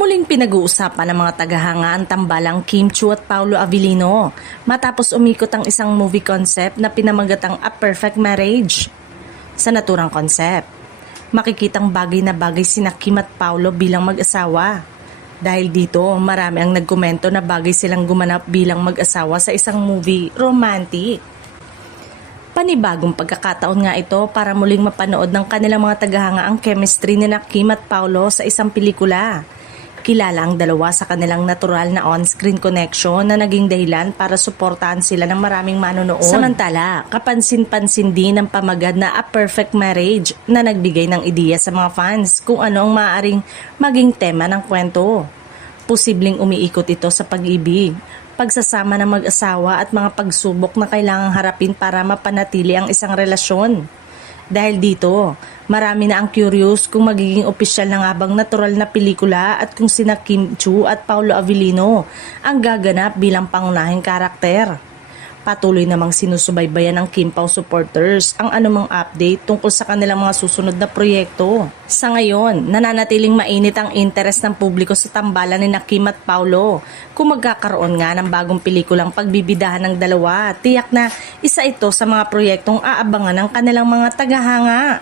Muling pinag-uusapan ng mga tagahanga ang tambalang Kim Chiu at Paolo Avellino matapos umikot ang isang movie concept na pinamagatang A Perfect Marriage. Sa naturang concept, makikitang bagay na bagay sina Kim at Paolo bilang mag-asawa. Dahil dito, marami ang nagkomento na bagay silang gumanap bilang mag-asawa sa isang movie romantic. Panibagong pagkakataon nga ito para muling mapanood ng kanilang mga tagahanga ang chemistry ni Kim at Paolo sa isang pelikula. Kilala ang dalawa sa kanilang natural na on-screen connection na naging dahilan para suportahan sila ng maraming manonood. Samantala, kapansin-pansin din ang pamagad na A Perfect Marriage na nagbigay ng ideya sa mga fans kung ano ang maaaring maging tema ng kwento. Posibleng umiikot ito sa pag-ibig, pagsasama ng mag-asawa at mga pagsubok na kailangang harapin para mapanatili ang isang relasyon. Dahil dito, marami na ang curious kung magiging opisyal na nga bang natural na pelikula at kung sina Kim Chiu at Paolo Avellino ang gaganap bilang pangunahing karakter. Patuloy namang sinusubaybayan ng Kim Pao supporters ang anumang update tungkol sa kanilang mga susunod na proyekto. Sa ngayon, nananatiling mainit ang interest ng publiko sa tambalan ni Kim at Paolo. Kung magkakaroon nga ng bagong pelikulang pagbibidahan ng dalawa, tiyak na isa ito sa mga proyektong aabangan ng kanilang mga tagahanga.